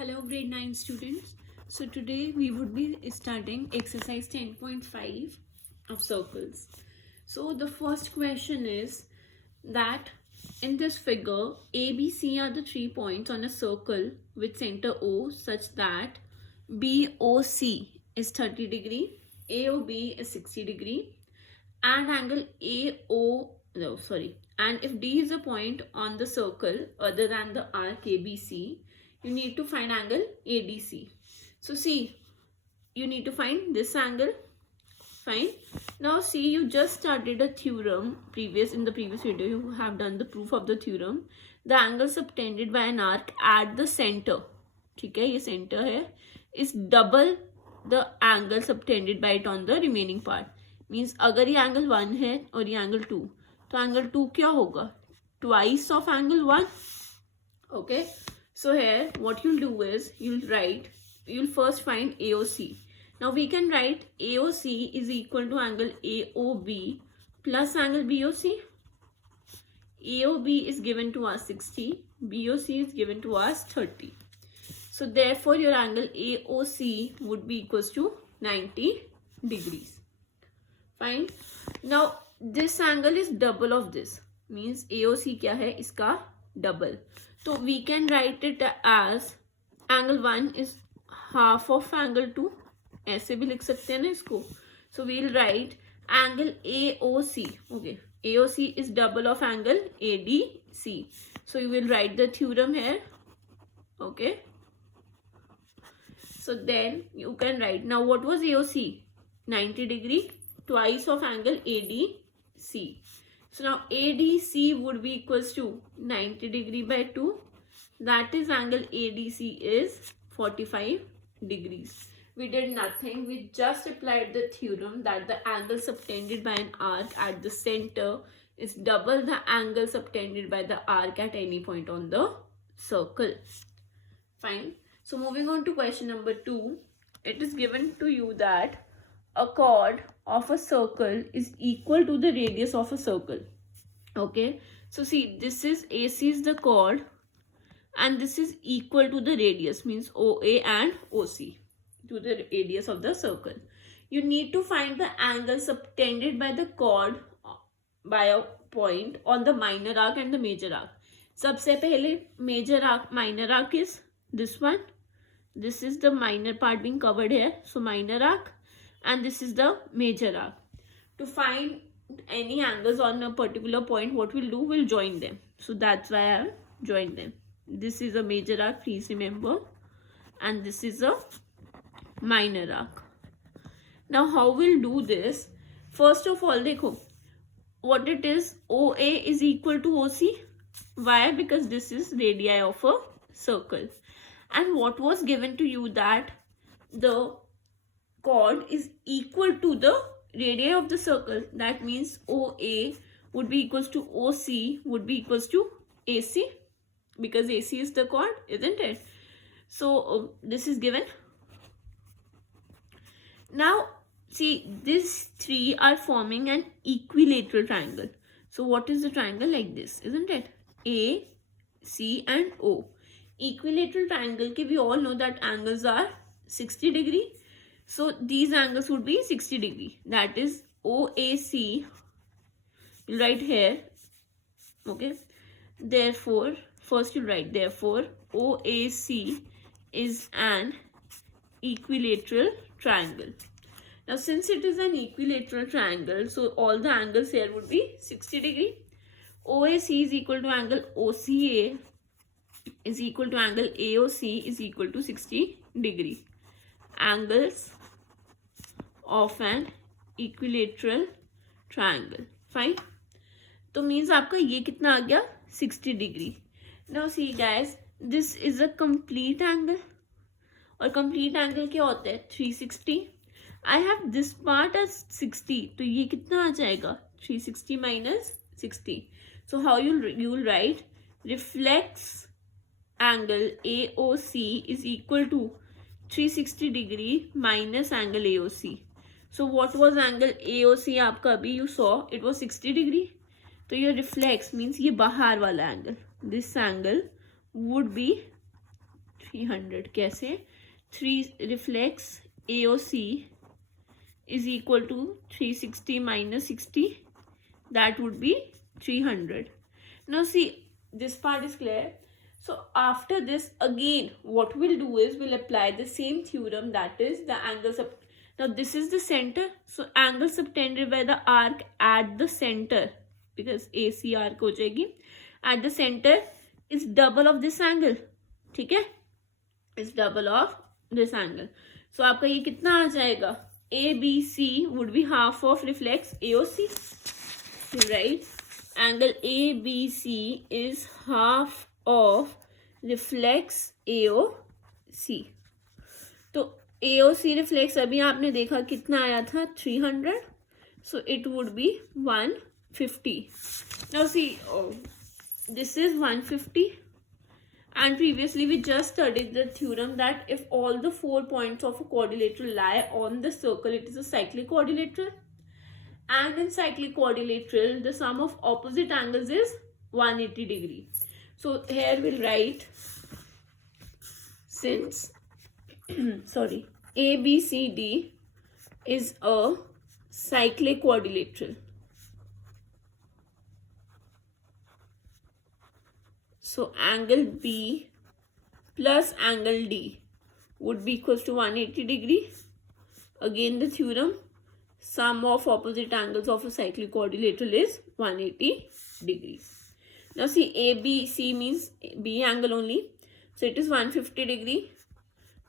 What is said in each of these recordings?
Hello grade 9 students. So today we would be starting exercise 10.5 of circles. So the first question is that in this figure A, B, C are the 3 points on a circle with center O such that BOC is 30 degree, AOB is 60 degree and angle and if D is a point on the circle other than the arc ABC, you need to find angle ADC. So see, you need to find this angle. Fine. Now see, you just started a theorem in the previous video. You have done the proof of the theorem. The angle subtended by an arc at the center, ठीक है, ये center है, is double the angle subtended by it on the remaining part. Means अगर ये angle 1 है और ये angle 2, तो angle 2 क्या होगा? Twice of angle 1. Okay. So here what you'll do is you'll first find AOC. Now we can write AOC is equal to angle AOB plus angle BOC. AOB is given to us 60, BOC is given to us 30. So therefore your angle AOC would be equals to 90 degrees. Fine. Now this angle is double of this. Means AOC क्या है? इसका double. So we can write it as angle 1 is half of angle 2. ऐसे भी लिख सकते हैं ना इसको. So we'll write angle AOC. Okay, AOC is double of angle ADC. So you will write the theorem here. Okay. So then you can write. Now what was AOC? 90 degree, twice of angle ADC. So now ADC would be equals to 90 degree by 2. That is angle ADC is 45 degrees. We did nothing. We just applied the theorem that the angle subtended by an arc at the center is double the angle subtended by the arc at any point on the circle. Fine. So moving on to question number 2. It is given to you that a chord of a circle is equal to the radius of a circle. Okay, so see, this is AC is the chord and this is equal to the radius, means OA and OC, to the radius of the circle. You need to find the angle subtended by the chord by a point on the minor arc and the major arc. सबसे पहले major arc, minor arc is this one. This is the minor part being covered here, so minor arc, and this is the major arc. To find any angles on a particular point, what we'll do, we'll join them. So that's why I'll join them. This is a major arc, please remember, and this is a minor arc. Now how we'll do this? First of all, देखो what it is. OA is equal to OC. Why? Because this is radii of a circle. And what was given to you that the chord is equal to the radii of the circle. That means OA would be equals to OC would be equals to AC, because AC is the chord, isn't it? So this is given. Now see, these three are forming an equilateral triangle. So what is the triangle? Like this, isn't it? A, C and O. Equilateral triangle ke we all know that angles are 60 degree. So these angles would be 60 degree. That is OAC. You'll write here. Okay. Therefore, first you write, therefore OAC is an equilateral triangle. Now since it is an equilateral triangle, so all the angles here would be 60 degree. OAC is equal to angle OCA is equal to angle AOC is equal to 60 degree. Angles of an equilateral triangle. Fine. तो means आपका ये कितना आ गया? 60 degree. Now see guys, this is a complete angle. और complete angle क्या होता है? 360. I have this part as 60. तो ये कितना आ जाएगा? 360 minus 60. So how you'll write? Reflex angle AOC is equal to 360 degree minus angle AOC. So what was angle AOC आपका अभी you saw? It was 60 degree. तो ये reflex means ये बाहर वाला angle. This angle would be 300. कैसे? 3 reflex AOC is equal to 360 minus 60. That would be 300. Now see, this part is clear. So after this, again what we'll do is we'll apply the same theorem, that is the angle now this is the center, so angle subtended by the arc at the center, because AC arc हो जाएगी, at the center is double of this angle. ठीक है, is double of this angle. So आपका ये कितना आ जाएगा? ABC would be half of reflex AOC. Right? Angle ABC is half of reflex AOC. तो AOC reflex अभी आपने देखा कितना आया था? 300. So it would be 150. Now see, this is 150. And previously we just studied the theorem that if all the 4 points of a quadrilateral lie on the circle, it is a cyclic quadrilateral. And in cyclic quadrilateral, the sum of opposite angles is 180 degree. So here we'll write, since sorry, ABCD is a cyclic quadrilateral, so angle B plus angle D would be equals to 180 degree. Again the theorem, sum of opposite angles of a cyclic quadrilateral is 180 degree. Now see, ABC means B angle only, so it is 150 degree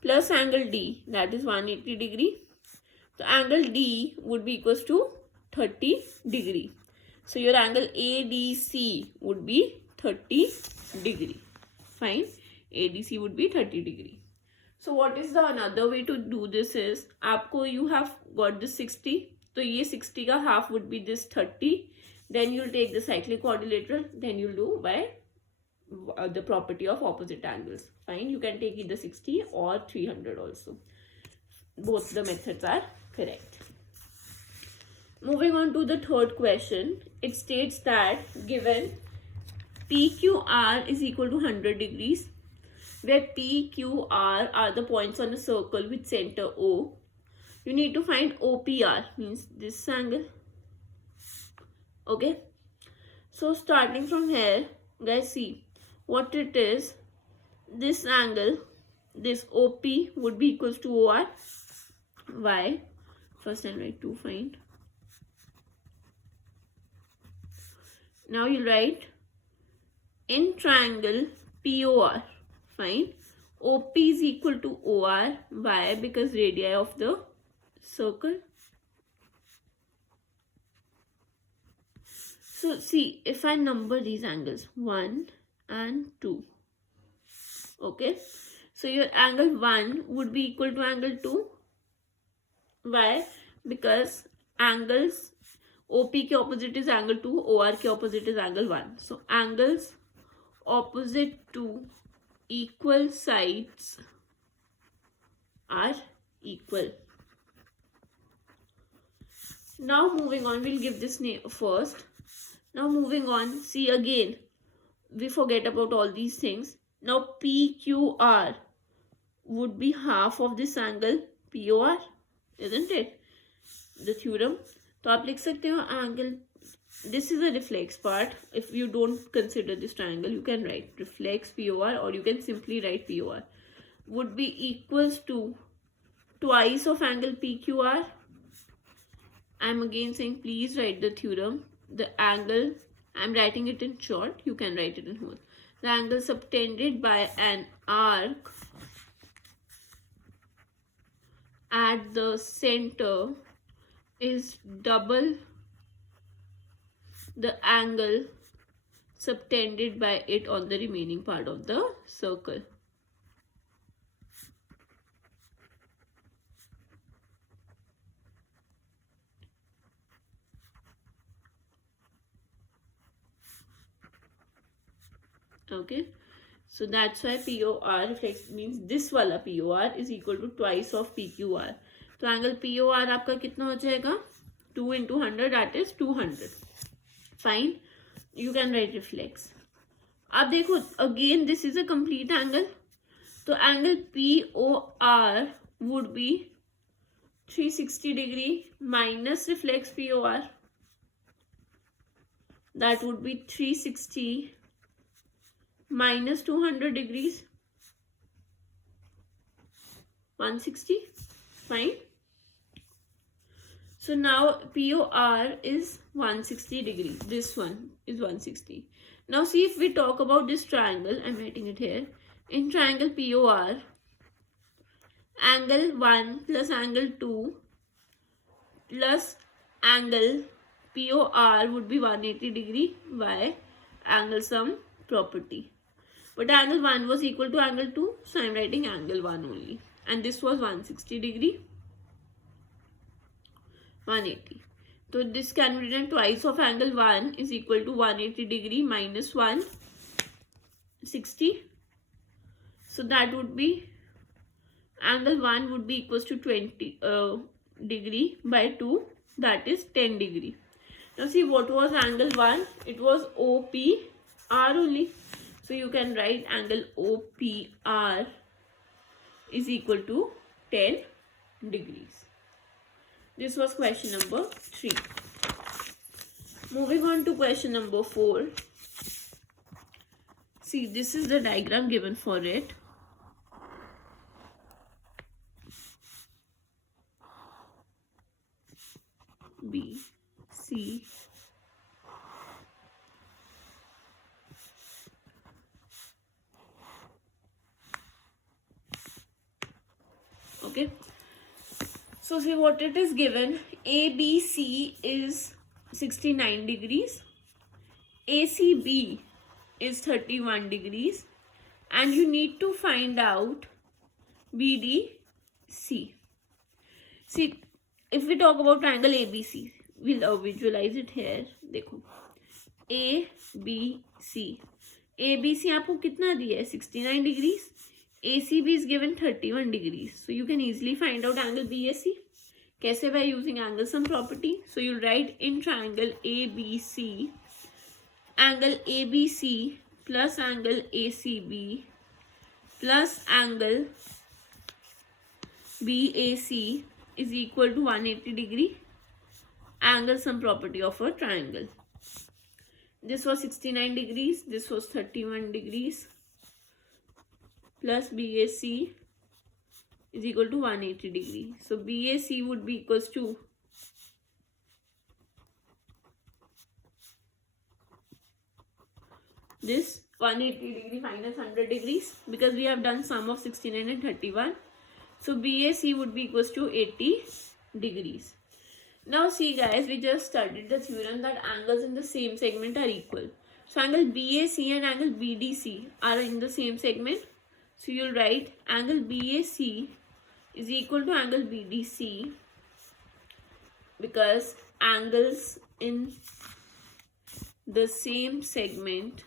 plus angle D, that is 180 degree. So angle D would be equals to 30 degree. So your angle ADC would be 30 degree. Fine, ADC would be 30 degree. So what is the another way to do this is, आपको you have got this 60, तो ये 60 का half would be this 30. Then you'll take the cyclic quadrilateral, then you'll do by the property of opposite angles. Fine, you can take either 60 or 300 also. Both the methods are correct. Moving on to the third question, it states that given PQR is equal to 100 degrees, where PQR are the points on a circle with center O, you need to find OPR, means this angle. Okay, so starting from here, guys, see what it is. This angle, this OP would be equals to OR. Why? First I'll write to find. Now you write in triangle POR. Fine. OP is equal to OR. Why? Because radii of the circle. So see, if I number these angles 1 and 2. Okay. So your angle 1 would be equal to angle 2. Why? Because angles OP के opposite is angle 2, OR के opposite is angle 1. So angles opposite to equal sides are equal. Now moving on, we'll give this name first. Now moving on, see again, we forget about all these things. Now PQR would be half of this angle POR, isn't it? The theorem. तो आप लिख सकते हो angle, this is a reflex part. If you don't consider this triangle, you can write reflex POR, or you can simply write POR, would be equals to twice of angle PQR. I'm again saying please write the theorem. The angle, I'm writing it in short, you can write it in whole. The angle subtended by an arc at the center is double the angle subtended by it on the remaining part of the circle. Okay, so that's why POR reflex means this wala POR is equal to twice of PQR. तो angle POR आपका कितना हो जाएगा? 2 into 100, that is 200. Fine, you can write reflex. अब देखो, again this is a complete angle. तो angle POR would be 360 degree minus reflex POR, that would be 360 minus 200 degrees, 160. Fine. So now POR is 160 degree. This one is 160. Now see, if we talk about this triangle, I'm writing it here. In triangle POR, angle 1 plus angle 2 plus angle POR would be 180 degree by angle sum property. But angle 1 was equal to angle 2, so I'm writing angle 1 only. And this was 160 degree, 180. So this can be written twice of angle 1 is equal to 180 degree minus 160. So that would be angle 1 would be equals to 20 degree by 2, that is 10 degree. Now see, what was angle 1? It was OPR only. So you can write angle OPR is equal to 10 degrees. This was question number 3. Moving on to question number 4. See, this is the diagram given for it. B, C, okay. So see what it is given. ABC is 69 degrees. ACB is 31 degrees. And you need to find out BDC. See, if we talk about triangle ABC, we'll visualize it here. देखो, ABC. ABC आपको कितना दिया है? 69 degrees. ACB is given 31 degrees. So you can easily find out angle BAC. कैसे? By using angle sum property. So you write in triangle ABC, angle ABC plus angle ACB plus angle BAC is equal to 180 degree, angle sum property of a triangle. This was 69 degrees, this was 31 degrees, plus BAC is equal to 180 degree. So BAC would be equals to this 180 degree minus 100 degrees, because we have done sum of 69 and 31. So BAC would be equals to 80 degrees. Now see guys, we just studied the theorem that angles in the same segment are equal. So angle BAC and angle BDC are in the same segment. So you'll write angle BAC is equal to angle BDC, because angles in the same segment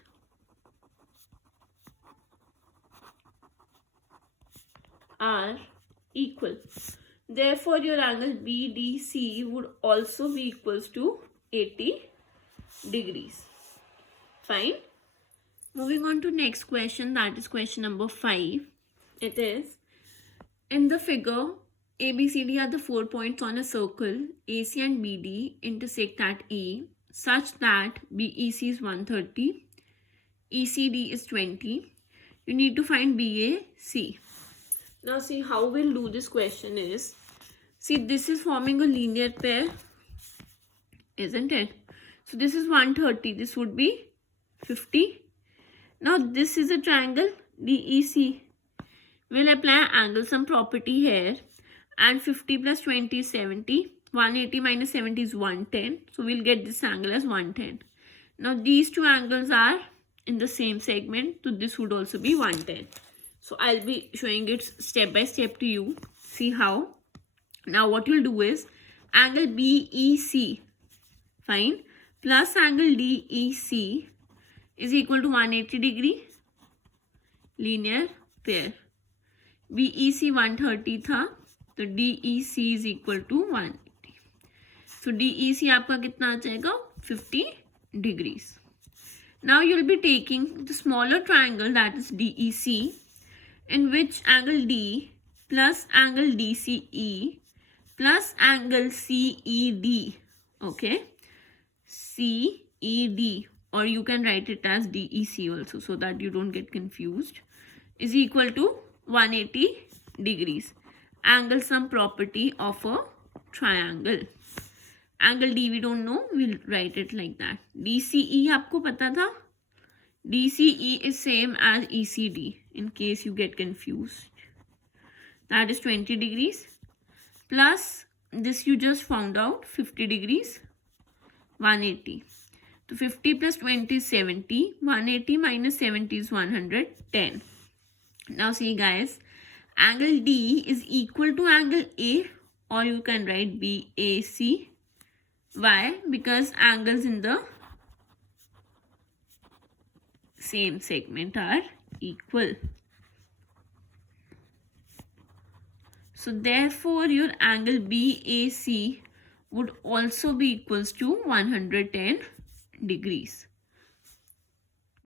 are equal. Therefore, your angle BDC would also be equals to 80 degrees. Fine. Moving on to next question, that is question number 5. It is, in the figure, ABCD are the 4 points on a circle. AC and BD intersect at E such that BEC is 130, ECD is 20. You need to find BAC. Now see how we'll do this question is, see this is forming a linear pair, isn't it? So this is 130, this would be 50. Now this is a triangle DEC. We'll apply angle sum property here, and 50 plus 20 is 70. 180 minus 70 is 110. So we'll get this angle as 110. Now these two angles are in the same segment, so this would also be 110. So I'll be showing it step by step to you. See how. Now what you'll do is angle BEC, fine, plus angle DEC is equal to 180 degree, linear pair. BEC 130 था, तो DEC is equal to 180. So DEC आपका कितना आ जाएगा? 50 degrees. Now you'll be taking the smaller triangle, that is DEC, in which angle D plus angle DCE plus angle CED, okay, CED, or you can write it as DEC also so that you don't get confused, is equal to 180 degrees. Angle sum property of a triangle. Angle D we don't know, we'll write it like that. DCE आपको पता था? DCE is same as ECD in case you get confused. That is 20 degrees plus this you just found out 50 degrees, 180. So 50 plus 20 is 70. 180 minus 70 is 110. Now see guys, angle D is equal to angle A, or you can write BAC. Why? Because angles in the same segment are equal. So therefore your angle BAC would also be equals to 110 degrees.